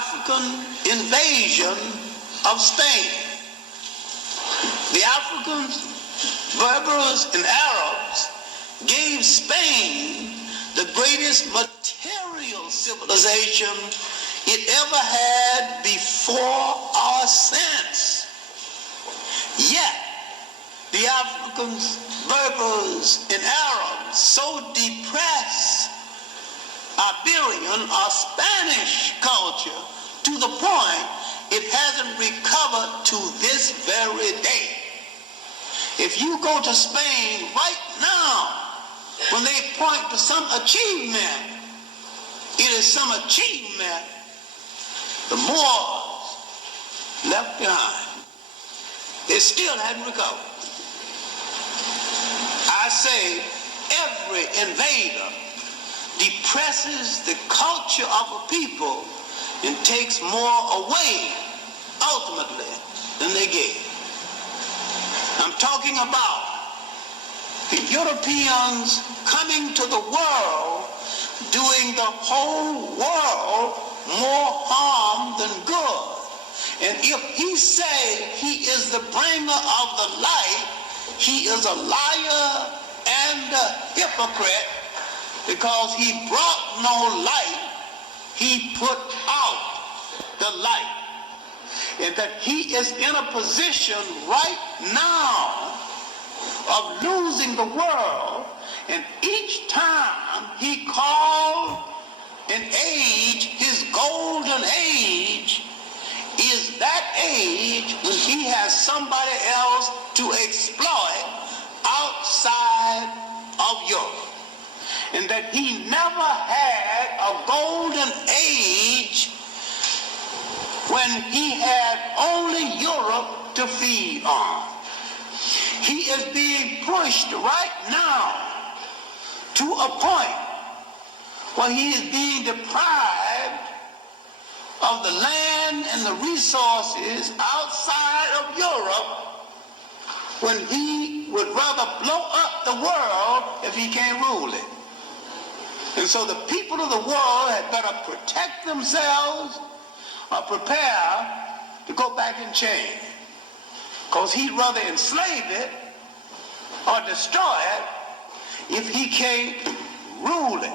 African invasion of Spain. The Africans, Berbers, and Arabs gave Spain the greatest material civilization it ever had before or since. Yet, the Africans, Berbers, and Arabs so depressed Iberian or Spanish culture to the point it hasn't recovered to this very day. If you go to Spain right now, when they point to some achievement, it is some achievement the Moors left behind. They still hadn't recovered. I say every invader depresses the culture of a people and takes more away, ultimately, than they gave. I'm talking about the Europeans coming to the world, doing the whole world more harm than good. And if he say he is the bringer of the light, he is a liar and a hypocrite, because he brought no light, he put out the light. And that he is in a position right now of losing the world, and each time he called an age his golden age is that age when he has somebody else to exploit outside of Europe. And that he never had a golden age when he had only Europe to feed on. He is being pushed right now to a point where he is being deprived of the land and the resources outside of Europe, when he would rather blow up the world if he can't rule it. And so the people of the world had better protect themselves or prepare to go back and change. Because he'd rather enslave it or destroy it if he can't rule it.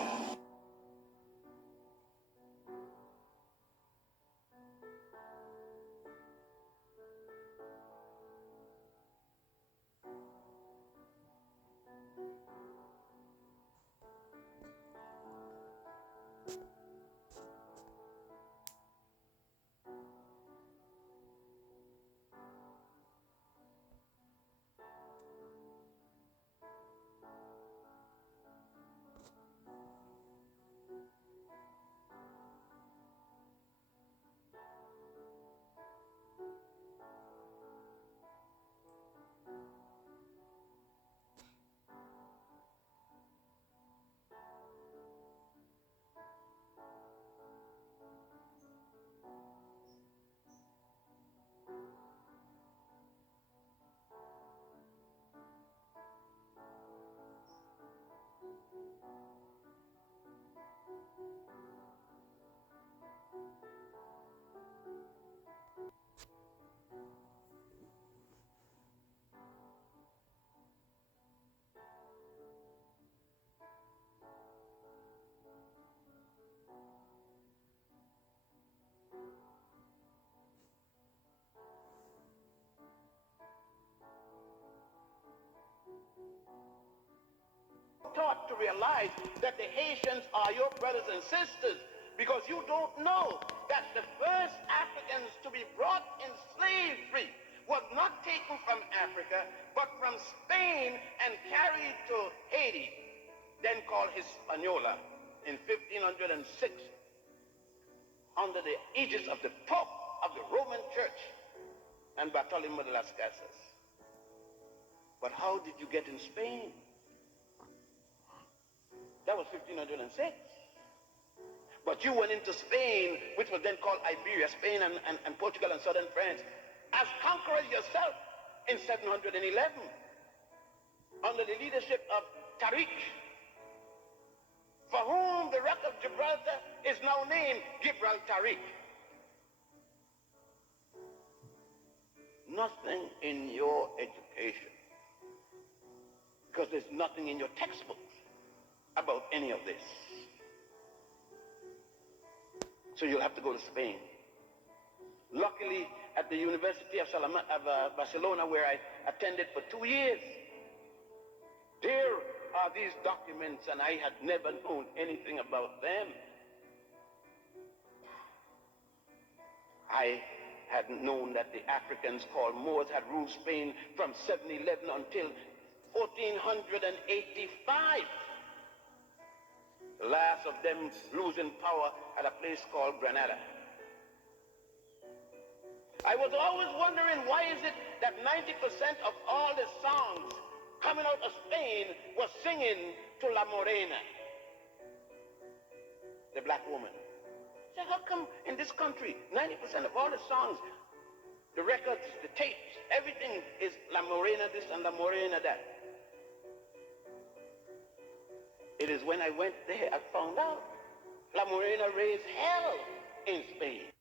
Taught to realize that the Haitians are your brothers and sisters, because you don't know that the first Africans to be brought in slavery was not taken from Africa, but from Spain and carried to Haiti, then called Hispaniola, in 1506, under the aegis of the Pope of the Roman Church and Bartholomew de las Casas. But how did you get in Spain? That was 1506. But you went into Spain, which was then called Iberia, Spain and Portugal and southern France, as conquerors yourself in 711, under the leadership of Tariq, for whom the Rock of Gibraltar is now named Gibraltaric. nothing in your education, because there's nothing in your textbooks about any of this. So you'll have to go to Spain. Luckily, at the University of Barcelona, where I attended for 2 years, there are these documents, and I had never known anything about them. I hadn't known that the Africans called Moors had ruled Spain from 711 until 1485. The last of them losing power at a place called Granada. I was always wondering, why is it that 90% of all the songs coming out of Spain was singing to La Morena, the black woman? So how come in this country, 90% of all the songs, the records, the tapes, everything is La Morena this and La Morena that? It is when I went there I found out La Morena raised hell in Spain.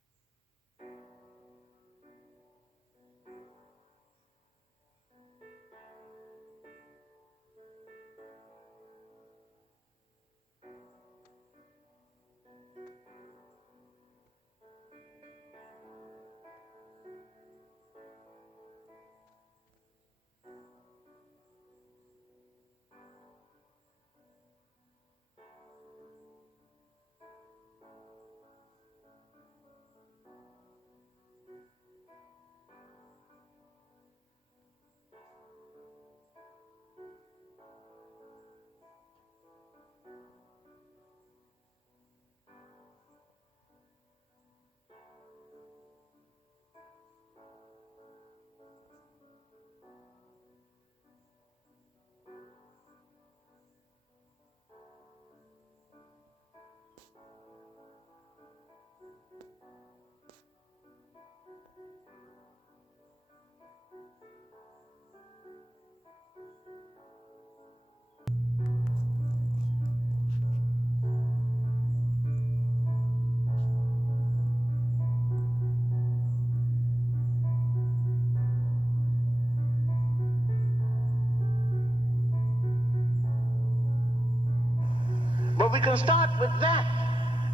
But we can start with that,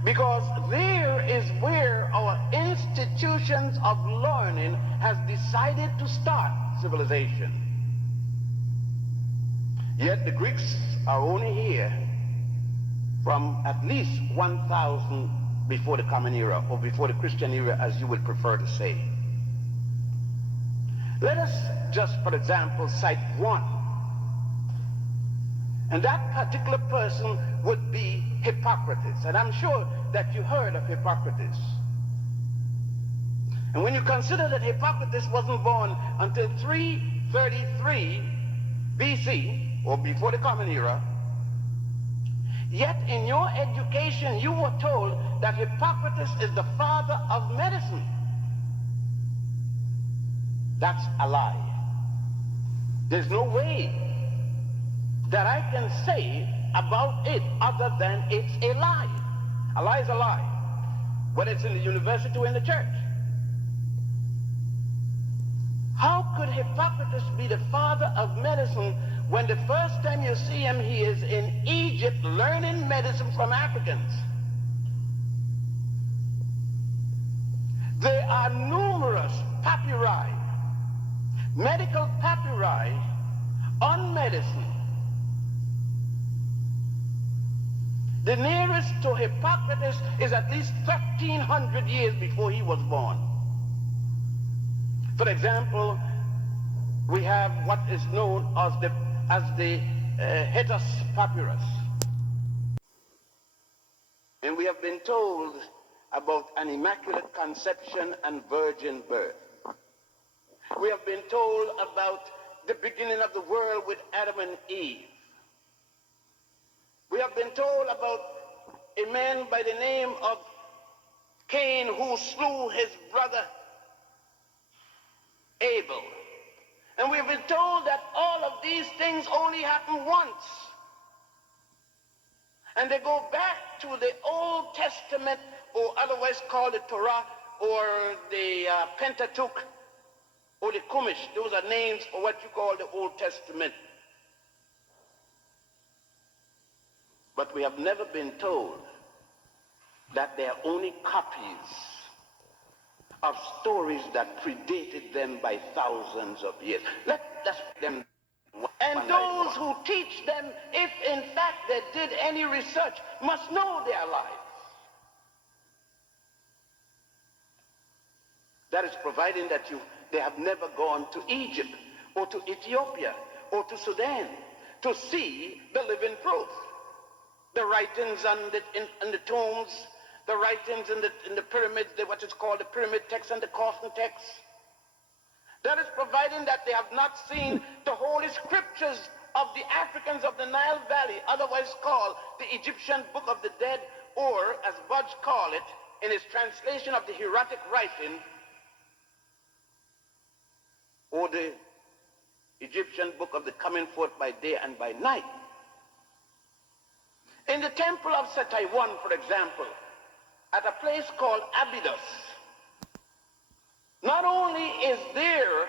because there is where our institutions of learning has decided to start civilization. Yet the Greeks are only here from at least 1000 before the Common Era, or before the Christian era, as you would prefer to say. Let us just, for example, cite one. And that particular person would be Hippocrates. And I'm sure that you heard of Hippocrates. And when you consider that Hippocrates wasn't born until 333 BC, or before the Common Era, yet in your education you were told that Hippocrates is the father of medicine. That's a lie. There's no way that I can say about it other than it's a lie. A lie is a lie, whether it's in the university or in the church. How could Hippocrates be the father of medicine when the first time you see him, he is in Egypt learning medicine from Africans? There are numerous papyri, medical papyri on medicine. The nearest to Hippocrates is at least 1300 years before he was born. For example, we have what is known as the Hetus papyrus. And we have been told about an immaculate conception and virgin birth. We have been told about the beginning of the world with Adam and Eve. We have been told about a man by the name of Cain who slew his brother Abel. And we've been told that all of these things only happen once. And they go back to the Old Testament, or otherwise called the Torah, or the Pentateuch, or the Kumish. Those are names for what you call the Old Testament. But we have never been told that they are only copies of stories that predated them by thousands of years. Let us put them. And those who teach them, if in fact they did any research, must know their lives. That is providing that they have never gone to Egypt or to Ethiopia or to Sudan to see the living proof. The writings on the tombs, the writings in the pyramids, what is called the pyramid text and the coffin text. That is providing that they have not seen the holy scriptures of the Africans of the Nile Valley, otherwise called the Egyptian Book of the Dead, or as Budge called it in his translation of the hieratic writing, or the Egyptian Book of the Coming Forth by Day and by Night. In the temple of pt.1, for example, at a place called Abydos, not only is there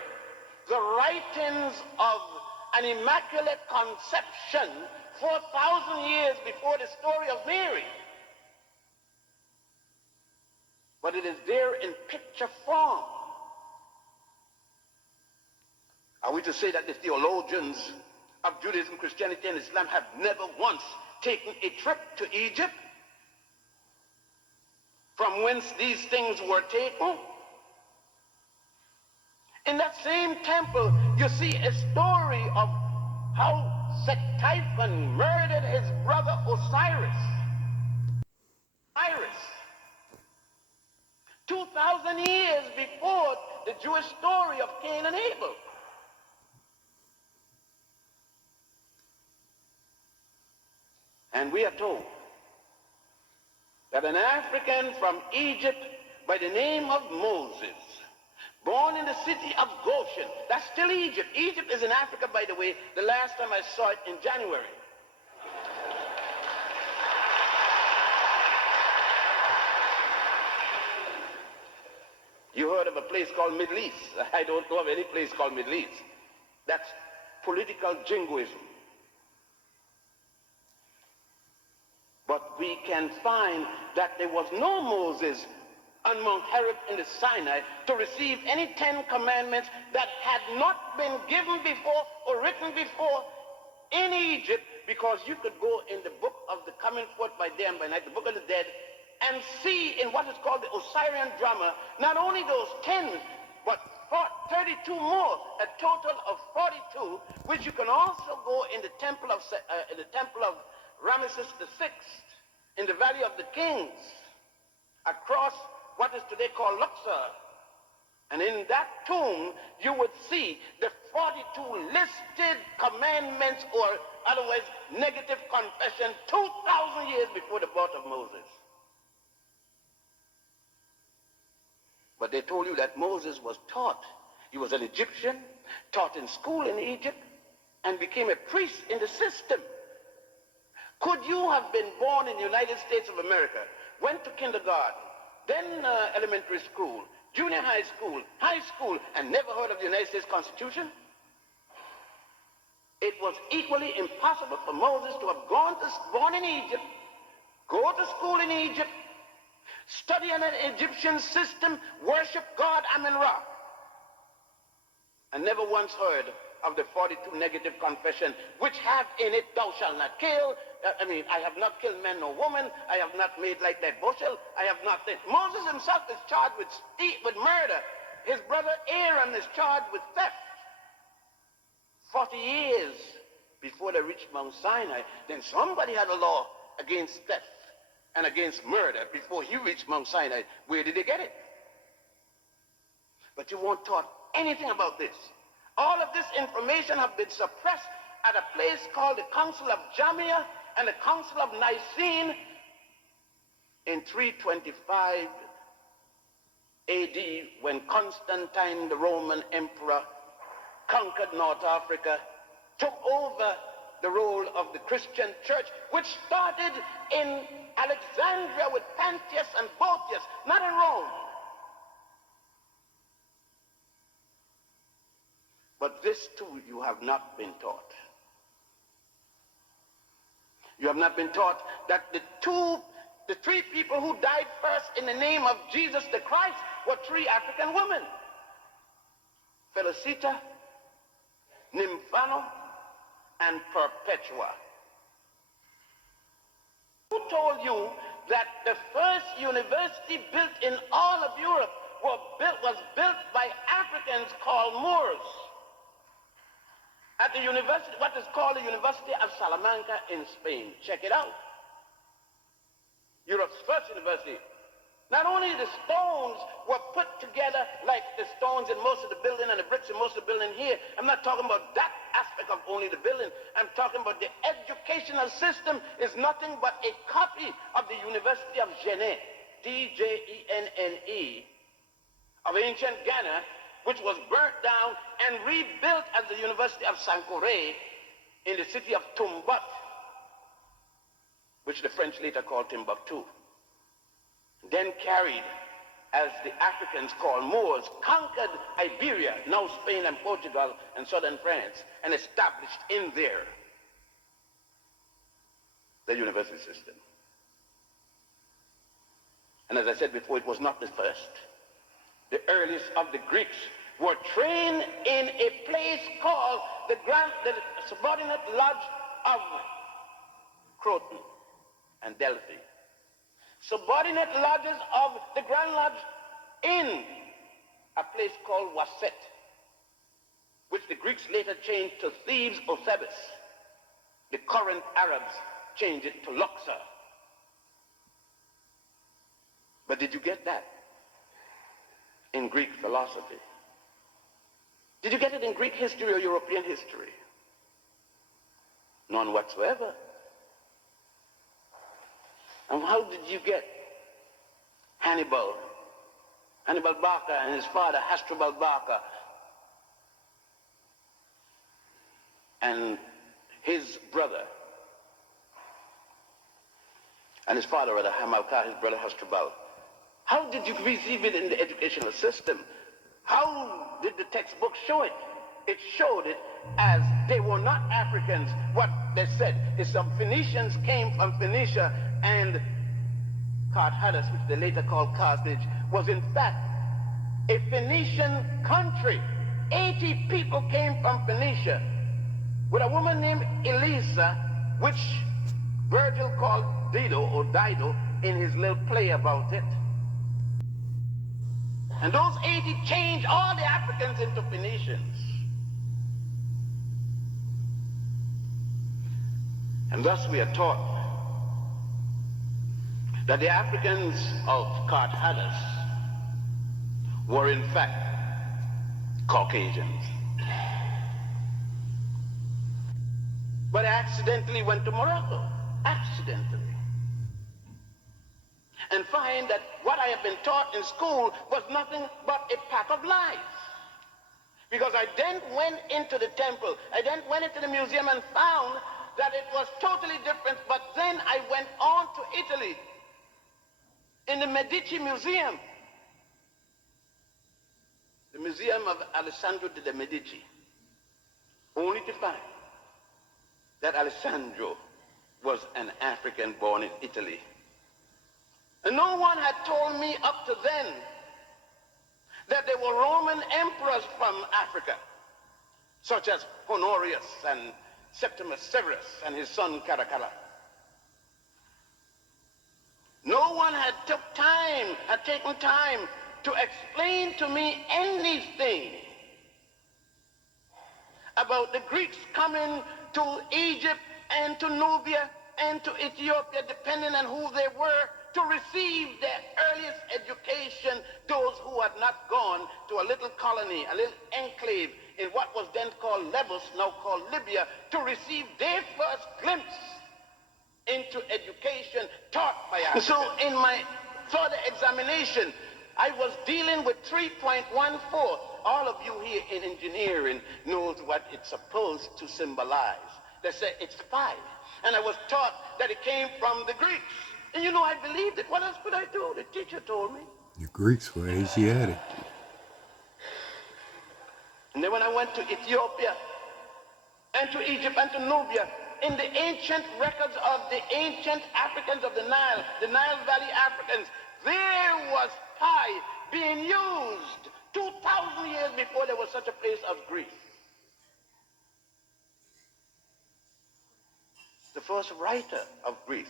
the writings of an immaculate conception 4,000 years before the story of Mary, but it is there in picture form. Are we to say that the theologians of Judaism, Christianity, and Islam have never once taken a trip to Egypt, from whence these things were taken? In that same temple, you see a story of how Typhon murdered his brother Osiris. 2,000 years before the Jewish story of Cain and Abel. And we are told that an African from Egypt by the name of Moses, born in the city of Goshen, that's still Egypt. Egypt is in Africa, by the way. The last time I saw it in January. You heard of a place called Middle East. I don't know of any place called Middle East. That's political jingoism. But we can find that there was no Moses on Mount Horeb in the Sinai to receive any 10 commandments that had not been given before or written before in Egypt, because you could go in the book of the Coming Forth by Day and by Night, the Book of the Dead, and see in what is called the Osirian drama, not only those 10, but 32 more, a total of 42, which you can also go in the temple of Ramesses VI, in the Valley of the Kings, across what is today called Luxor. And in that tomb, you would see the 42 listed commandments, or otherwise negative confession, 2,000 years before the birth of Moses. But they told you that Moses was taught. He was an Egyptian, taught in school in Egypt, and became a priest in the system. Could you have been born in the United States of America, went to kindergarten, then elementary school, junior high school, and never heard of the United States Constitution? It was equally impossible for Moses to have born in Egypt, go to school in Egypt, study an Egyptian system, worship God Amun-Ra, and never once heard of the 42 negative confession, which have in it, thou shalt not kill. I have not killed man nor woman. I have not made like that bushel. I have not. Moses himself is charged with murder. His brother Aaron is charged with theft. 40 years before they reached Mount Sinai, then somebody had a law against theft and against murder before he reached Mount Sinai. Where did they get it? But you weren't taught anything about this. All of this information have been suppressed at a place called the Council of Jamia and the Council of Nicene in 325 AD, when Constantine, the Roman emperor, conquered North Africa, took over the role of the Christian church, which started in Alexandria with Pantheus and Boethius, not in Rome. But this too you have not been taught. You have not been taught that the three people who died first in the name of Jesus the Christ were three African women. Felicita, Nymphano, and Perpetua. Who told you that the first university built in all of Europe was built by Africans called Moors at the university, what is called the University of Salamanca in Spain? Check it out. Europe's first university. Not only the stones were put together like the stones in most of the building and the bricks in most of the building here. I'm not talking about that aspect of only the building. I'm talking about the educational system is nothing but a copy of the University of Gene, D-J-E-N-N-E, of ancient Ghana, which was burnt down and rebuilt as the University of Sankore in the city of Tumbut, which the French later called Timbuktu. Then carried, as the Africans called Moors, conquered Iberia, now Spain and Portugal and southern France, and established in there the university system. And as I said before, it was not the first. The earliest of the Greeks were trained in a place called the subordinate lodge of Croton and Delphi. Subordinate lodges of the Grand Lodge in a place called Waset, which the Greeks later changed to Thebes or Thebes. The current Arabs changed it to Luxor. But did you get that in Greek philosophy? Did you get it in Greek history or European history? None whatsoever. And how did you get Hannibal Barca and his father Hasdrubal Barca and his brother and his father, rather, Hamilcar, his brother Hasdrubal? How did you receive it in the educational system? How did the textbook show it? It showed it as they were not Africans. What they said is some Phoenicians came from Phoenicia, and Carthage, which they later called Carthage, was in fact a Phoenician country. 80 people came from Phoenicia with a woman named Elisa, which Virgil called Dido or Dido in his little play about it. And those 80 changed all the Africans into Phoenicians. And thus we are taught that the Africans of Carthage were in fact Caucasians. But I accidentally went to Morocco, accidentally, and find that what I had been taught in school was nothing but a pack of lies. Because I then went into the temple, I then went into the museum and found that it was totally different. But then I went on to Italy, in the Medici Museum, the Museum of Alessandro de' Medici, only to find that Alessandro was an African born in Italy. And no one had told me up to then that there were Roman emperors from Africa, such as Honorius and Septimus Severus and his son Caracalla. No one had taken time to explain to me anything about the Greeks coming to Egypt and to Nubia and to Ethiopia, depending on who they were, to receive their earliest education, those who had not gone to a little colony, a little enclave in what was then called Lebus, now called Libya, to receive their first glimpse into education taught by Africans. So in my further examination, I was dealing with 3.14. All of you here in engineering knows what it's supposed to symbolize. They say it's 5. And I was taught that it came from the Greeks. And you know, I believed it. What else could I do? The teacher told me. The Greeks were Asiatic. And then Then when I went to Ethiopia and to Egypt and to Nubia, in the ancient records of the ancient Africans of the Nile Valley Africans, there was pie being used 2,000 years before there was such a place as Greece. The first writer of Greece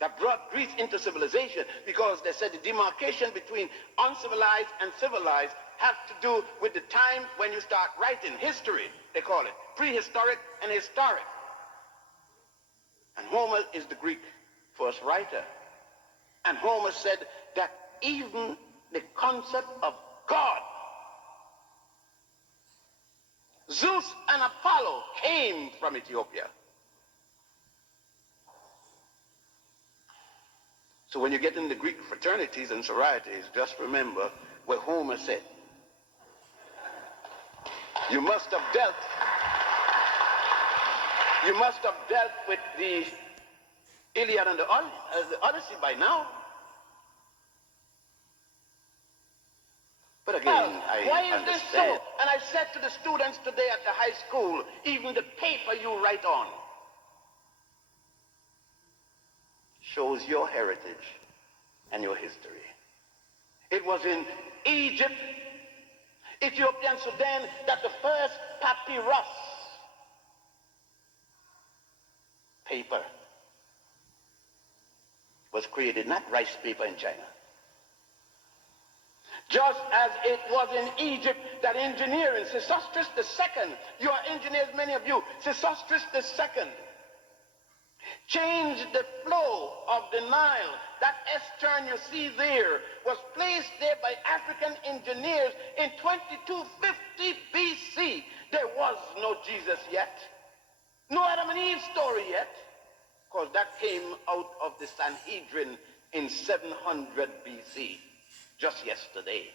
that brought Greece into civilization, because they said the demarcation between uncivilized and civilized has to do with the time when you start writing history, they call it, prehistoric and historic. And Homer is the Greek first writer. And Homer said that even the concept of God, Zeus and Apollo, came from Ethiopia. So when you get in the Greek fraternities and sororities, just remember what Homer said. You must have dealt with the Iliad and the Odyssey by now. But again, why is this so? And I said to the students today at the high school, even the paper you write on shows your heritage and your history. It was in Egypt, Ethiopia, and Sudan that the first papyrus paper was created, not rice paper in China. Just as it was in Egypt that engineering, Sesostris II, you are engineers, many of you, Sesostris II, changed the flow of the Nile. That S-turn you see there was placed there by African engineers in 2250 BC. There was no Jesus yet, no Adam and Eve story yet, because that came out of the Sanhedrin in 700 BC, just yesterday,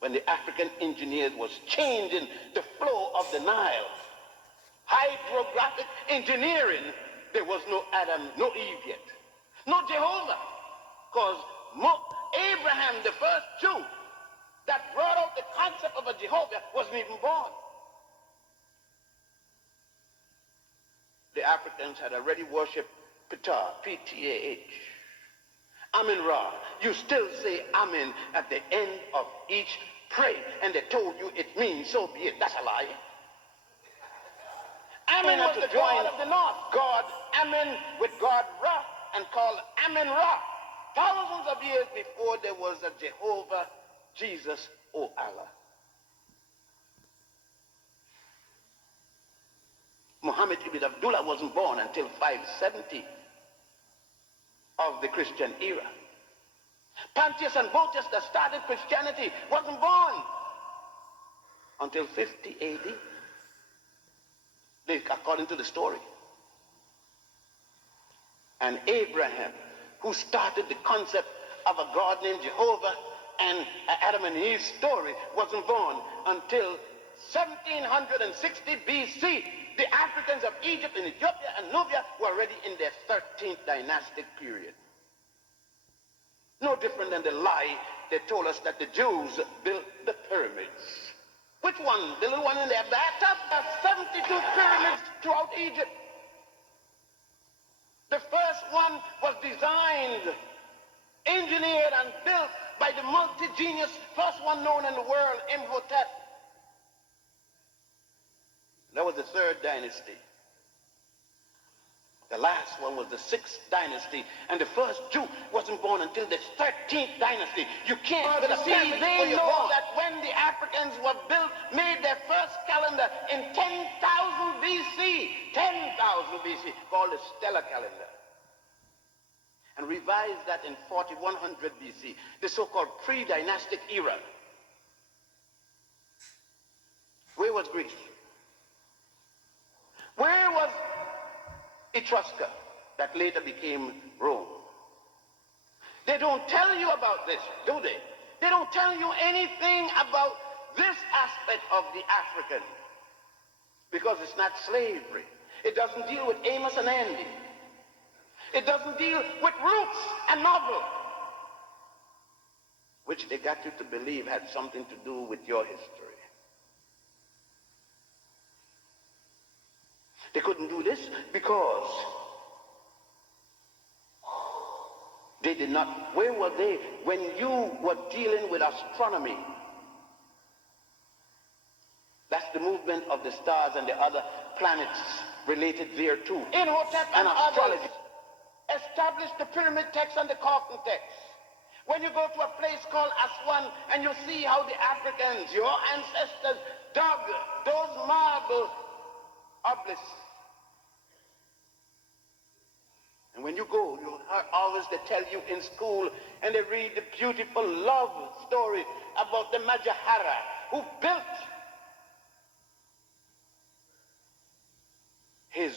when the African engineers was changing the flow of the Nile. Hydrographic engineering, there was no Adam, no Eve yet. No Jehovah, because Abraham, the first Jew that brought out the concept of a Jehovah, wasn't even born. The Africans had already worshipped Ptah, P-T-A-H. Amen-Ra. You still say Amen at the end of each prayer, and they told you it means so be it. That's a lie. Amen was the God of the north. God, Amen with God Ra, and called Amen-Ra. Thousands of years before there was a Jehovah, Jesus, or Allah. Muhammad ibn Abdullah wasn't born until 570 of the Christian era. Pontius and Botius that started Christianity wasn't born until 50 AD. According to the story. And Abraham, who started the concept of a God named Jehovah and Adam and Eve's story, wasn't born until 1760 BC. The Africans of Egypt and Ethiopia and Nubia were already in their 13th dynastic period. No different than the lie they told us that the Jews built the pyramids. Which one? The little one in their bathtub? There are 72 pyramids throughout Egypt. The first one was designed, engineered, and built by the multi-genius first one known in the world, Imhotep. That was the third dynasty. The last one was the sixth dynasty, and the first Jew wasn't born until the 13th dynasty. You can't see, they know that when the Africans were built, made their first calendar in 10,000 BC, 10,000 BC, called the stellar calendar, and revised that in 4100 BC, the so-called pre-dynastic era. Where was Greece? Where was Etrusca, that later became Rome? They don't tell you about this, do they? They don't tell you anything about this aspect of the African, because it's not slavery. It doesn't deal with Amos and Andy. It doesn't deal with roots and novel. which they got you to believe had something to do with your history. They couldn't do this because they did not. Where were they when you were dealing with astronomy? That's the movement of the stars and the other planets related thereto. Imhotep and astrology established the pyramid text and the Khafre text. When you go to a place called Aswan and you see how the Africans, your ancestors, dug those marble obelisks. And when you go, you always they tell you in school and they read the beautiful love story about the Majahara who built his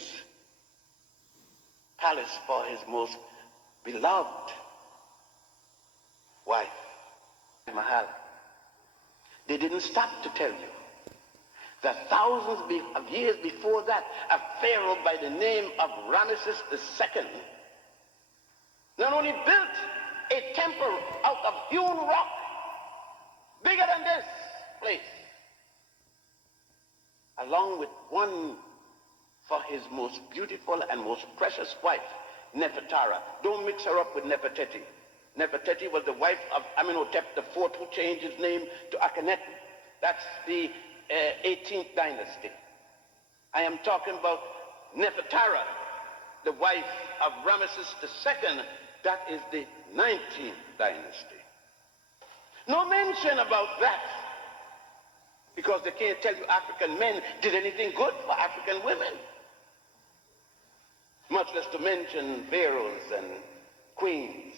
palace for his most beloved wife, Mahal. They didn't stop to tell you that thousands of years before that, a pharaoh by the name of Ramesses II not only built a temple out of hewn rock bigger than this place, along with one for his most beautiful and most precious wife, Nefertara. Don't mix her up with Nefertiti. Nefertiti was the wife of Amenhotep IV, who changed his name to Akhenaten. That's the 18th dynasty. I am talking about Nefertara, the wife of Ramesses II. That is the 19th dynasty. No mention about that, because they can't tell you African men did anything good for African women, much less to mention pharaohs and queens.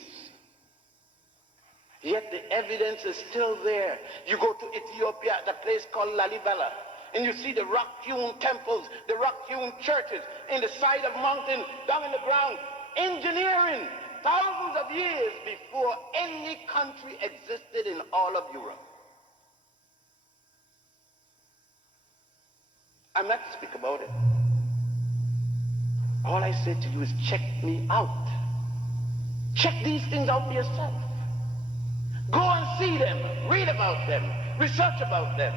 Yet the evidence is still there. You go to Ethiopia at a place called Lalibela, and you see the rock-hewn temples, the rock-hewn churches in the side of mountain, down in the ground, engineering thousands of years before any country existed in all of Europe. I'm not to speak about it. All I say to you is check me out. Check these things out for yourself. Go and see them, read about them, research about them.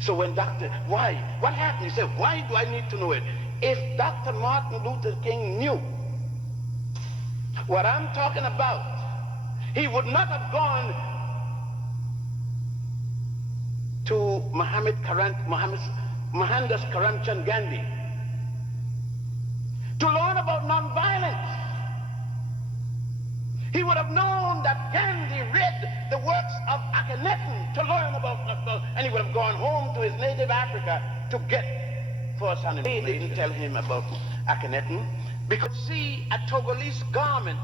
So when why? What happened? You say, why do I need to know it? If Dr. Martin Luther King knew what I'm talking about, he would not have gone to Mohandas Karamchand Gandhi to learn about nonviolence. He would have known that Gandhi read the works of Akhenaten to learn about, and he would have gone home to his native Africa to get first-hand information. They didn't tell him about Akhenaten because see a Togolese garment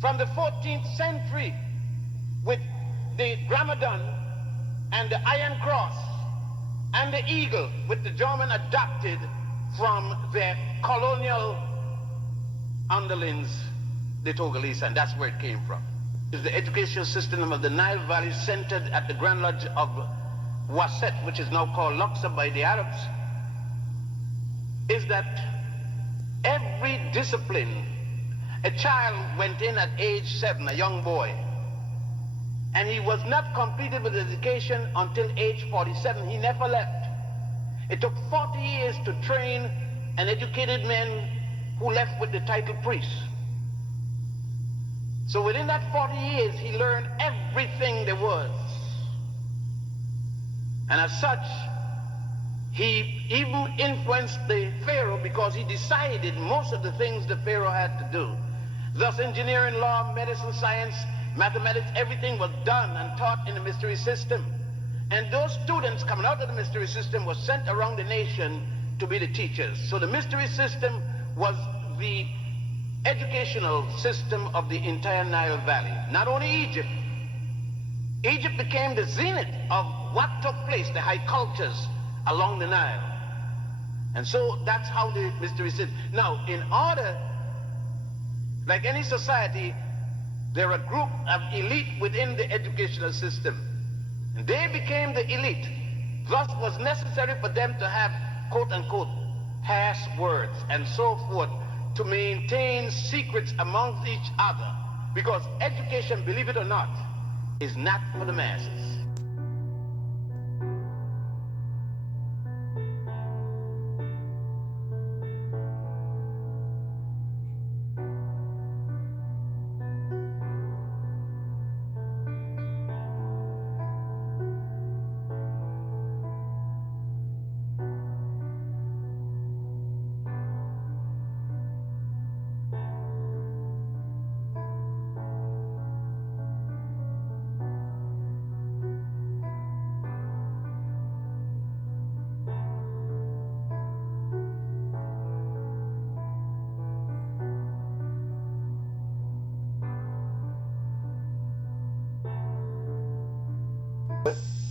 from the 14th century with the Ramadan and the Iron Cross and the eagle, with the German adopted from their colonial underlings, the Togolese, and that's where it came from. The educational system of the Nile Valley, centered at the Grand Lodge of Waset, which is now called Luxor by the Arabs, is that every discipline, a child went in at age 7, a young boy, and he was not completed with education until age 47. He never left. It took 40 years to train an educated man who left with the title priest. So within that 40 years, he learned everything there was. And as such, he even influenced the Pharaoh because he decided most of the things the Pharaoh had to do. Thus, engineering, law, medicine, science, mathematics, everything was done and taught in the mystery system. And those students coming out of the mystery system were sent around the nation to be the teachers. So the mystery system was the educational system of the entire Nile Valley. Not only Egypt. Egypt became the zenith of what took place, the high cultures along the Nile. And so that's how the mystery system. Now, in order, like any society, there are a group of elite within the educational system. And they became the elite. Thus, it was necessary for them to have, quote unquote, passwords and so forth, to maintain secrets amongst each other, Because education, believe it or not, is not for the masses.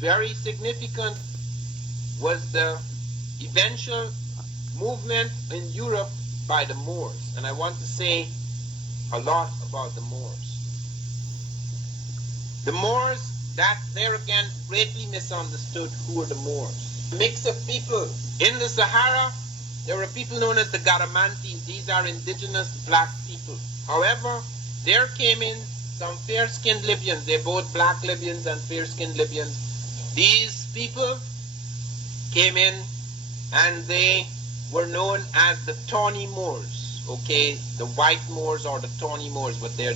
Very significant was the eventual movement in Europe by the Moors. And I want to say a lot about the Moors. The Moors, that there again, greatly misunderstood who were the Moors. A mix of people. In the Sahara, there were people known as the Garamantes. These are indigenous black people. However, there came in some fair-skinned Libyans. They're both black Libyans and fair-skinned Libyans. These people came in and they were known as the Tawny Moors, okay? The white Moors or the Tawny Moors, but the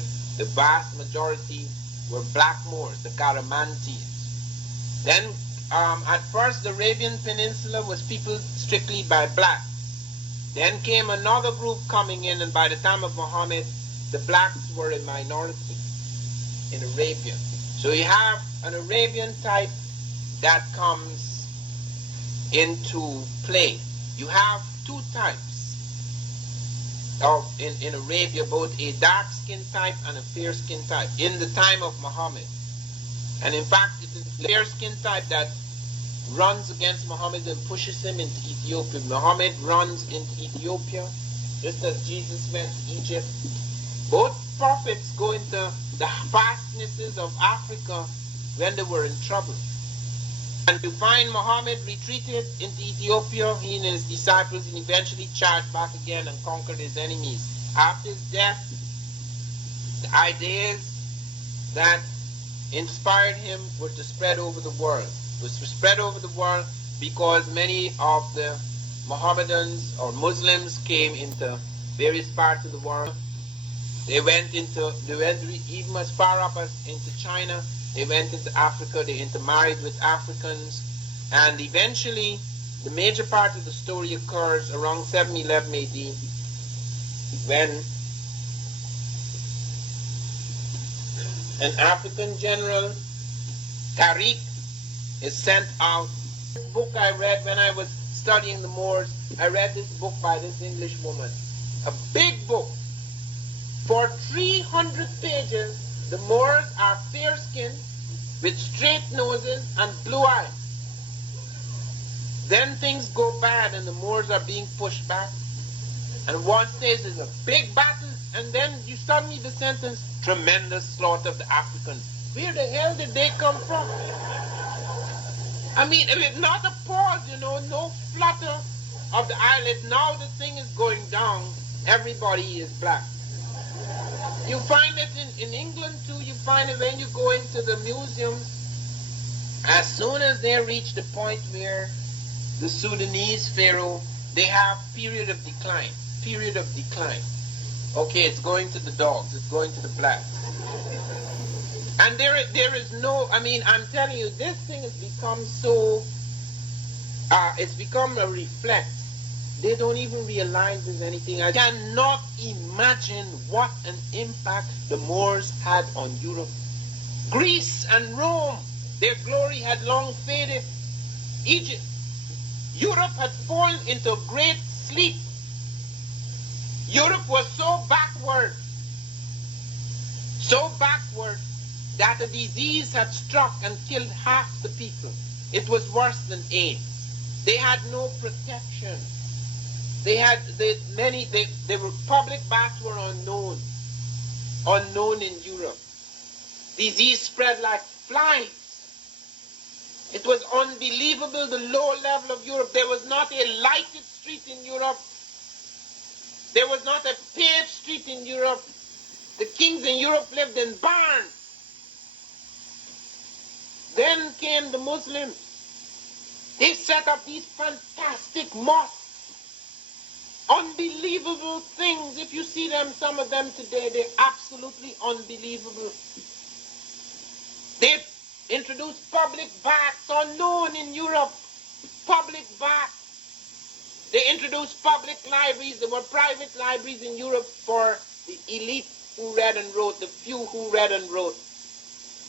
vast majority were black Moors, the Garamantes. Then at first the Arabian Peninsula was peopled strictly by blacks. Then came another group coming in, and by the time of Muhammad, the blacks were a minority in Arabia. So you have an Arabian type that comes into play. You have two types of in Arabia, both a dark-skinned type and a fair-skinned type in the time of Muhammad. And in fact, it is the fair-skinned type that runs against Muhammad and pushes him into Ethiopia. Muhammad runs into Ethiopia just as Jesus went to Egypt. Both prophets go into the fastnesses of Africa when they were in trouble. And you find Muhammad retreated into Ethiopia, he and his disciples, and eventually charged back again and conquered his enemies. After his death, the ideas that inspired him were to spread over the world. It was to spread over the world because many of the Mohammedans or Muslims came into various parts of the world. They went even as far up as into China. They went into Africa, they intermarried with Africans, and eventually the major part of the story occurs around 711 AD when an African general, Tariq, is sent out. This book I read when I was studying the Moors, I read this book by this English woman, a big book. For 300 pages, the Moors are fair-skinned, with straight noses and blue eyes. Then things go bad and the Moors are being pushed back. And one says there's a big battle, and then you suddenly the sentence, tremendous slaughter of the Africans. Where the hell did they come from? I mean, not a pause, no flutter of the eyelid. Now the thing is going down. Everybody is black. You find it in England too. You find it when you go into the museums. As soon as they reach the point where the Sudanese pharaoh, they have period of decline. Period of decline. Okay, it's going to the dogs. It's going to the blacks. And there is no, I'm telling you, this thing has become so, it's become a reflex. They don't even realize there's anything. I cannot imagine what an impact the Moors had on Europe. Greece and Rome, their glory had long faded. Egypt, Europe had fallen into a great sleep. Europe was so backward that a disease had struck and killed half the people. It was worse than AIDS. They had no protection. Public baths were unknown in Europe. Disease spread like flies. It was unbelievable, the low level of Europe. There was not a lighted street in Europe. There was not a paved street in Europe. The kings in Europe lived in barns. Then came the Muslims. They set up these fantastic mosques. Unbelievable things. If you see them, some of them today, they're absolutely unbelievable. They introduced public baths, unknown in Europe. Public baths. They introduced public libraries. There were private libraries in Europe for the elite who read and wrote, the few who read and wrote.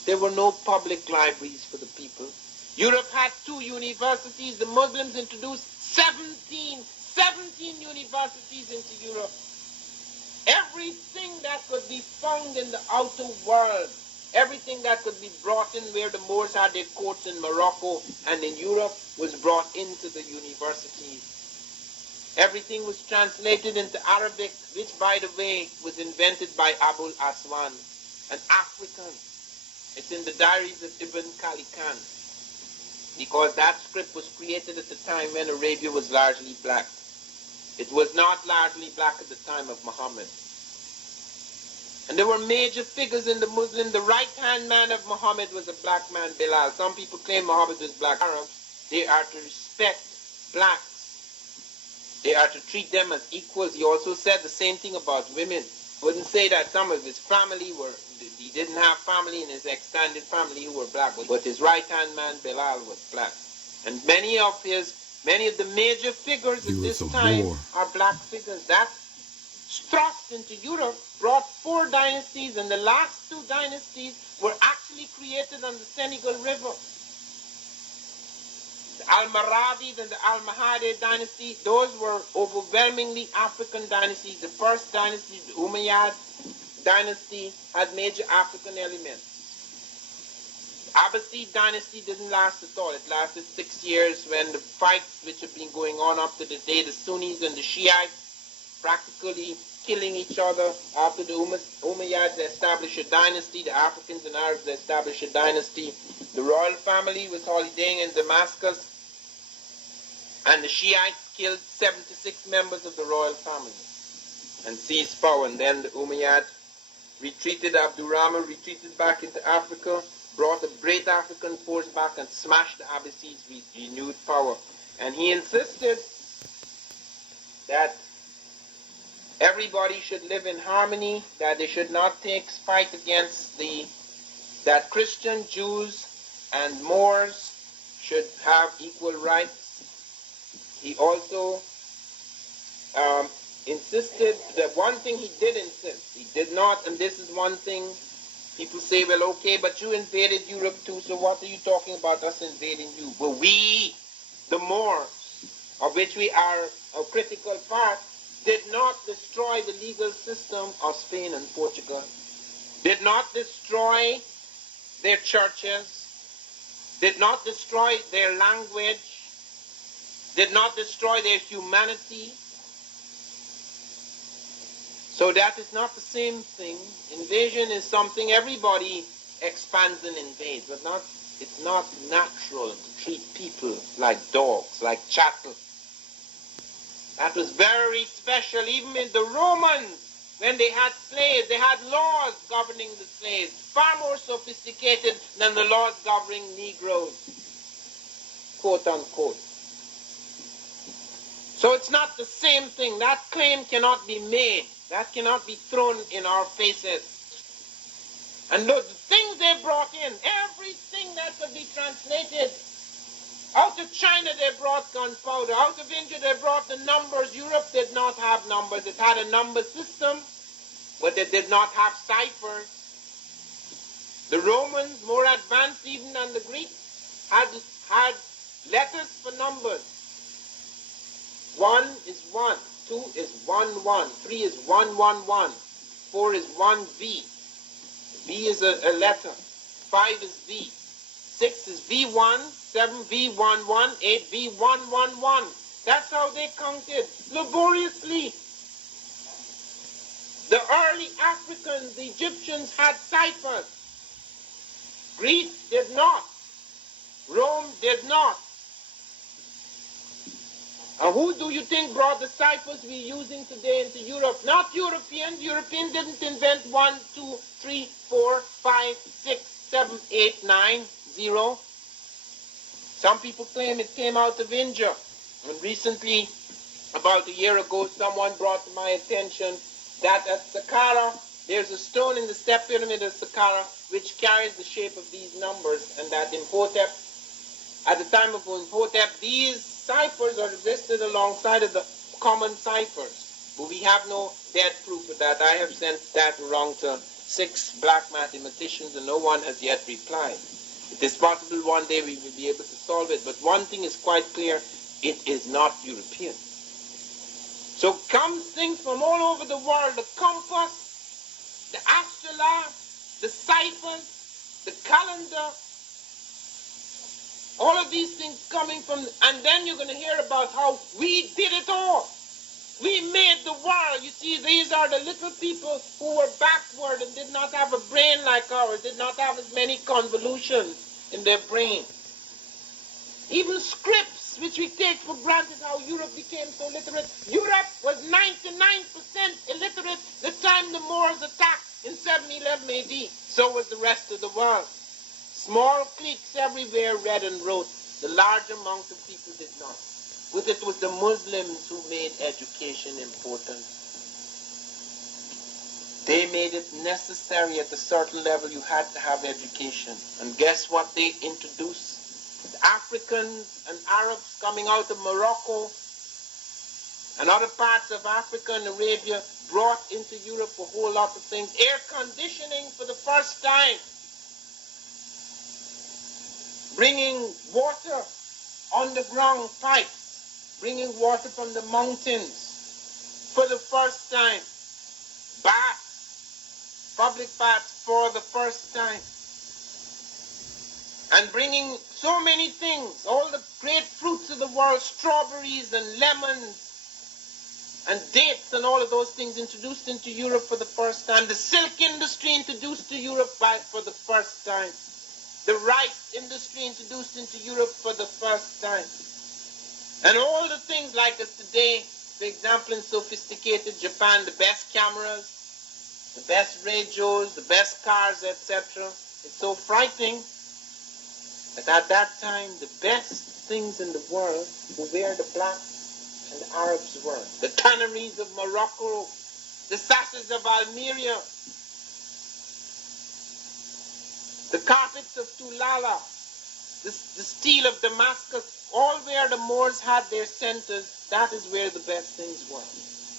There were no public libraries for the people. Europe had 2 universities. The Muslims introduced 17 universities into Europe. Everything that could be found in the outer world, everything that could be brought in where the Moors had their courts in Morocco and in Europe was brought into the universities. Everything was translated into Arabic, which, by the way, was invented by Abul Aswan, an African. It's in the diaries of Ibn Khalikan, because that script was created at the time when Arabia was largely black. It was not largely black at the time of Muhammad. And there were major figures in the Muslim. The right-hand man of Muhammad was a black man, Bilal. Some people claim Muhammad was black. Arabs, they are to respect blacks. They are to treat them as equals. He also said the same thing about women. Wouldn't say that some of his family were, he didn't have family in his extended family who were black, but his right-hand man, Bilal, was black. And many of the major figures at this time are black figures. That thrust into Europe brought 4 dynasties, and the last 2 dynasties were actually created on the Senegal River. The Almoravids and the Almohade dynasty, those were overwhelmingly African dynasties. The first dynasty, the Umayyad dynasty, had major African elements. The Abbasid dynasty didn't last at all. It lasted 6 years when the fights which have been going on up to the day, the Sunnis and the Shiites practically killing each other. After the Umayyads established a dynasty, the Africans and Arabs established a dynasty. The royal family was holidaying in Damascus, and the Shiites killed 76 members of the royal family and seized power. And then the Umayyads retreated, Abdurrahman retreated back into Africa, brought a great African force back and smashed the Abbasids with renewed power. And he insisted that everybody should live in harmony, that they should not take spite against that Christian, Jews, and Moors should have equal rights. He also insisted that one thing he did insist, he did not, and this is one thing people say, well, okay, but you invaded Europe too, so what are you talking about us invading you? Well, we, the Moors, of which we are a critical part, did not destroy the legal system of Spain and Portugal, did not destroy their churches, did not destroy their language, did not destroy their humanity. So that is not the same thing. Invasion is something everybody expands and invades, but it's not natural to treat people like dogs, like chattel. That was very special. Even in the Romans, when they had slaves, they had laws governing the slaves, far more sophisticated than the laws governing Negroes, quote unquote. So it's not the same thing. That claim cannot be made. That cannot be thrown in our faces. And look, the things they brought in, everything that could be translated. Out of China they brought gunpowder. Out of India they brought the numbers. Europe did not have numbers. It had a number system, but it did not have ciphers. The Romans, more advanced even than the Greeks, had letters for numbers. 1 is 1, 2 is 1, 1, 3 is 1, 1, 1, 4 is 1 V. V is a letter. 5 is V. 6 is V1, 7 V1, 1, 8 V1, 1, 1. That's how they counted, laboriously. The early Africans, the Egyptians, had ciphers. Greece did not. Rome did not. And who do you think brought the ciphers we're using today into Europe? Not Europeans. Europeans didn't invent 1, 2, 3, 4, 5, 6, 7, 8, 9, 0. Some people claim it came out of India. And recently, about a year ago, someone brought to my attention that at Saqqara, there's a stone in the step pyramid of Saqqara which carries the shape of these numbers, and that Imhotep, at the time of Imhotep, these ciphers are listed alongside of the common ciphers. But we have no dead proof of that. I have sent that around to 6 black mathematicians and no one has yet replied. It is possible one day we will be able to solve it, but one thing is quite clear, it is not European. So comes things from all over the world, the compass, the astrolabe, the ciphers, the calendar, all of these things coming from, and then you're going to hear about how we did it all. We made the world. You see, these are the little people who were backward and did not have a brain like ours, did not have as many convolutions in their brain. Even scripts, which we take for granted, how Europe became so literate. Europe was 99% illiterate the time the Moors attacked in 711 AD. So was the rest of the world. Small cliques everywhere read and wrote. The large amount of people did not. But it was the Muslims who made education important. They made it necessary at a certain level you had to have education. And guess what they introduced? The Africans and Arabs coming out of Morocco and other parts of Africa and Arabia brought into Europe a whole lot of things. Air conditioning for the first time. Bringing water, underground pipes, bringing water from the mountains for the first time. Baths, public baths for the first time. And bringing so many things, all the great fruits of the world, strawberries and lemons and dates and all of those things introduced into Europe for the first time. The silk industry introduced to Europe for the first time. The rice industry introduced into Europe for the first time. And all the things like us today, for example, in sophisticated Japan, the best cameras, the best radios, the best cars, etc. It's so frightening that at that time, the best things in the world were where the blacks and the Arabs were. The tanneries of Morocco, the sashes of Almeria, the carpets of Tulala, the steel of Damascus, all where the Moors had their centers, that is where the best things were.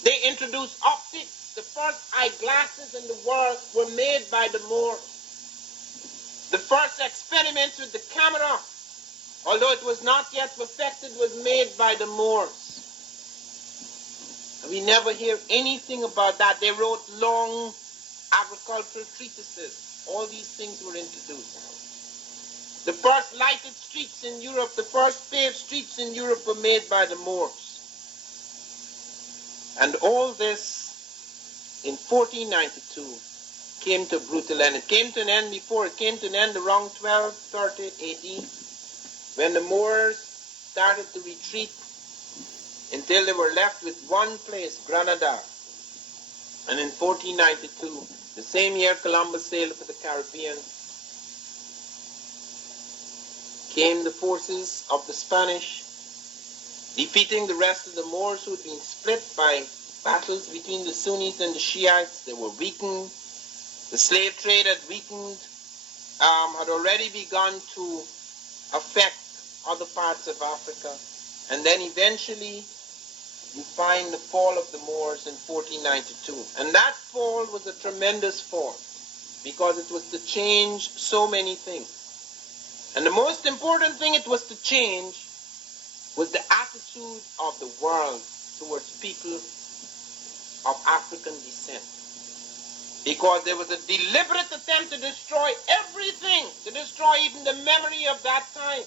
They introduced optics. The first eyeglasses in the world were made by the Moors. The first experiments with the camera, although it was not yet perfected, was made by the Moors. And we never hear anything about that. They wrote long agricultural treatises. All these things were introduced. The first lighted streets in Europe, the first paved streets in Europe were made by the Moors. And all this in 1492 came to a brutal end. It came to an end before. It came to an end around 1230 AD when the Moors started to retreat until they were left with one place, Granada. And in 1492, the same year Columbus sailed for the Caribbean, came the forces of the Spanish, defeating the rest of the Moors who had been split by battles between the Sunnis and the Shiites. They were weakened. The slave trade had weakened, had already begun to affect other parts of Africa. And then eventually you find the fall of the Moors in 1492. And that fall was a tremendous fall because it was to change so many things. And the most important thing it was to change was the attitude of the world towards people of African descent. Because there was a deliberate attempt to destroy everything, to destroy even the memory of that time.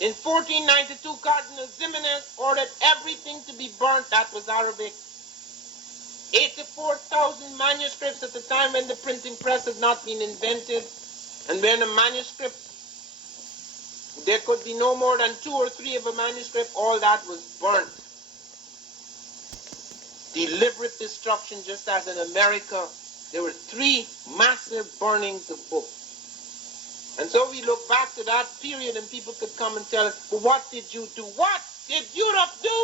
In 1492, Cardinal Ximenes ordered everything to be burnt that was Arabic. 84,000 manuscripts at the time when the printing press had not been invented. And when a manuscript There could be no more than 2 or 3 of a manuscript. All that was burnt. Deliberate destruction, just as in America. There were 3 massive burnings of books. And so we look back to that period and people could come and tell us, well, what did you do? What did Europe do?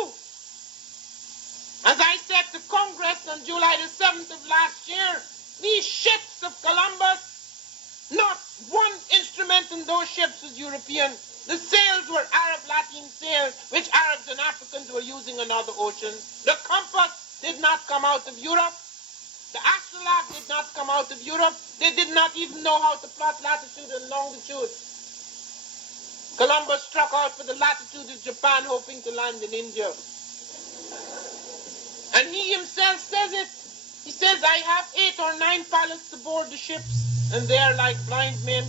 As I said to Congress on July the 7th of last year, these ships of Columbus, not one instrument in those ships was European. The sails were Arab Latin sails, which Arabs and Africans were using on other oceans. The compass did not come out of Europe. The astrolabe did not come out of Europe. They did not even know how to plot latitude and longitude. Columbus struck out for the latitude of Japan, hoping to land in India. And he himself says it. He says, I have 8 or 9 pilots aboard the ships, and they are like blind men.